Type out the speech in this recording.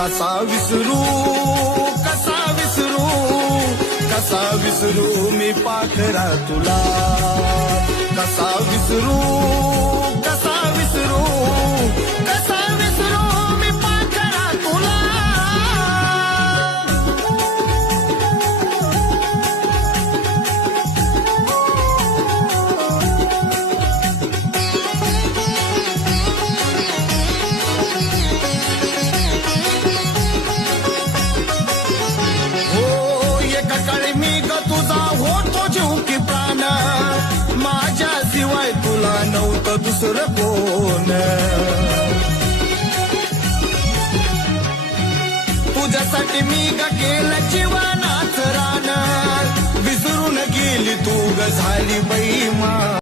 कसा विसरू कसा विसरू कसा विसरू मी पाखरा तुला कसा विसरू कसा विसरू कसा विसरू मी पाखरा तुला सकाळी मी ग तुझा होतो जीव की प्राण माझ्या शिवाय तुला नव्हतं दुसरं कोण तुझ्यासाठी मी ग केलं जीवनाचं रान विसरून गेली तू ग झाली बैमा